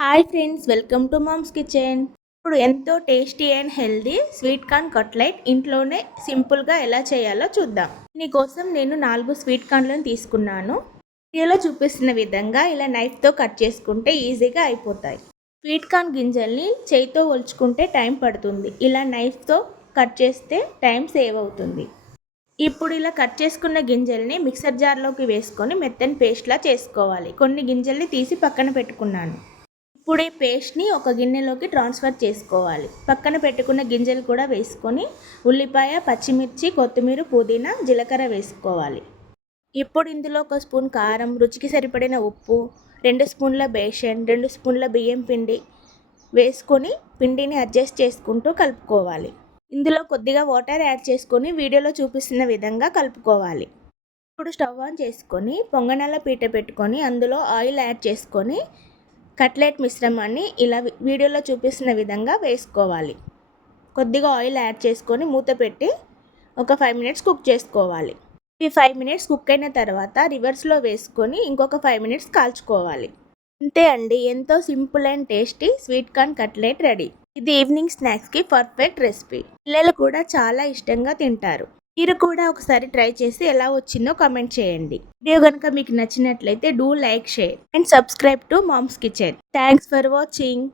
Hi friends, welcome to Mom's Kitchen. ఇప్పుడు ఎంతో tasty and healthy sweet corn cutlet ఇంట్లోనే సింపుల్గా ఎలా చేయాలో చూద్దాం. దీనికోసం నేను 4 స్వీట్ కార్న్లను తీసుకున్నాను. వీడియోలో చూపిస్తున్న విధంగా ఇలా నైఫ్తో కట్ చేసుకుంటే ఈజీగా అయిపోతాయి. స్వీట్ కార్న్ గింజల్ని చేయితో ఒలుచుకుంటే టైం పడుతుంది. ఇలా నైఫ్తో కట్ చేస్తే టైం సేవ్ అవుతుంది. ఇప్పుడు ఇలా కట్ చేసుకున్న గింజల్ని మిక్సర్ జార్లోకి వేసుకొని మెత్తని పేస్ట్లా చేసుకోవాలి. కొన్ని గింజల్ని తీసి పక్కన పెట్టుకున్నాను. ఇప్పుడు ఈ పేస్ట్ని ఒక గిన్నెలోకి ట్రాన్స్ఫర్ చేసుకోవాలి. పక్కన పెట్టుకున్న గింజలు కూడా వేసుకొని ఉల్లిపాయ, పచ్చిమిర్చి, కొత్తిమీర, పుదీనా, జీలకర్ర వేసుకోవాలి. ఇప్పుడు ఇందులో 1 స్పూన్ కారం, రుచికి సరిపడిన ఉప్పు, 2 స్పూన్ల బేసన్, 2 స్పూన్ల బియ్యం పిండి వేసుకొని పిండిని అడ్జస్ట్ చేసుకుంటూ కలుపుకోవాలి. ఇందులో కొద్దిగా వాటర్ యాడ్ చేసుకొని వీడియోలో చూపిస్తున్న విధంగా కలుపుకోవాలి. ఇప్పుడు స్టవ్ ఆన్ చేసుకొని పొంగనాల పీట పెట్టుకొని అందులో ఆయిల్ యాడ్ చేసుకొని కట్లెట్ మిశ్రమాన్ని ఇలా వీడియోలో చూపిస్తున్న విధంగా వేసుకోవాలి. కొద్దిగా ఆయిల్ యాడ్ చేసుకొని మూత పెట్టి ఒక 5 మినిట్స్ కుక్ చేసుకోవాలి. ఈ 5 మినిట్స్ కుక్ అయిన తర్వాత రివర్స్లో వేసుకొని ఇంకొక 5 మినిట్స్ కాల్చుకోవాలి. అంతే అండి, ఎంతో simple and tasty sweet corn cutlet ready. ఇది ఈవినింగ్ స్నాక్స్కి పర్ఫెక్ట్ రెసిపీ. పిల్లలు కూడా చాలా ఇష్టంగా తింటారు. మీరు కూడా ఒకసారి ట్రై చేసి ఎలా వచ్చిందో కామెంట్ చేయండి. వీడియో కనుక మీకు నచ్చినట్లయితే do like, share and subscribe to Mom's Kitchen. Thanks for watching.